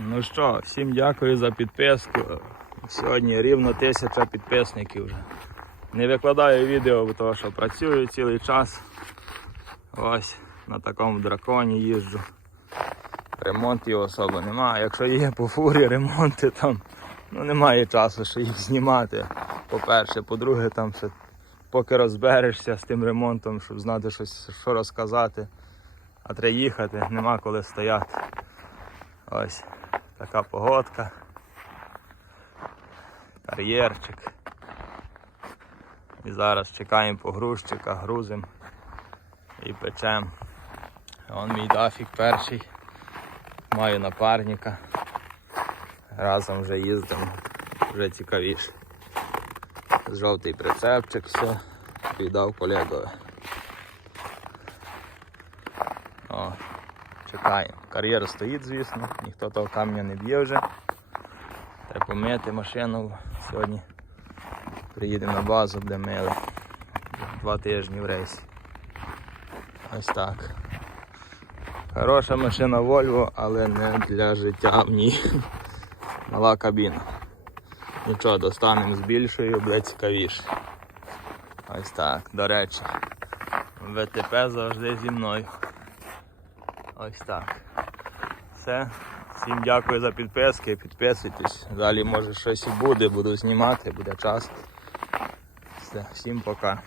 Ну що, всім дякую за підписку. Сьогодні рівно тисяча підписників вже. Не викладаю відео, бо того, що працюю цілий час. Ось на такому драконі їжджу. Ремонтів особо немає. Якщо є по фурі ремонти, там ну, немає часу, що їх знімати. По-перше, по-друге, там ще поки розберешся з тим ремонтом, щоб знати щось, що розказати. А треба їхати, нема коли стояти. Ось така погодка. Кар'єрчик. І зараз чекаємо погрузчика, грузимо і печемо. Вон мій дафік перший. Маю напарника. Разом вже їздимо, вже цікавіше. Жовтий прицепчик, все, віддав колегові. Чекаємо. Кар'єр стоїть, звісно, ніхто того камня не б'є вже. Треба помити машину. Сьогодні приїдемо на базу, де мили. Два тижні в рейсі. Ось так. Хороша машина Volvo, але не для життя в ній. Мала кабіна. Нічого, достанемо з більшою, буде цікавіше. Ось так, до речі. ВТП завжди зі мною. Ось так. Все. Всім дякую за підписки, підписуйтесь. Далі може щось і буде, буду знімати, буде час. Все, всім пока.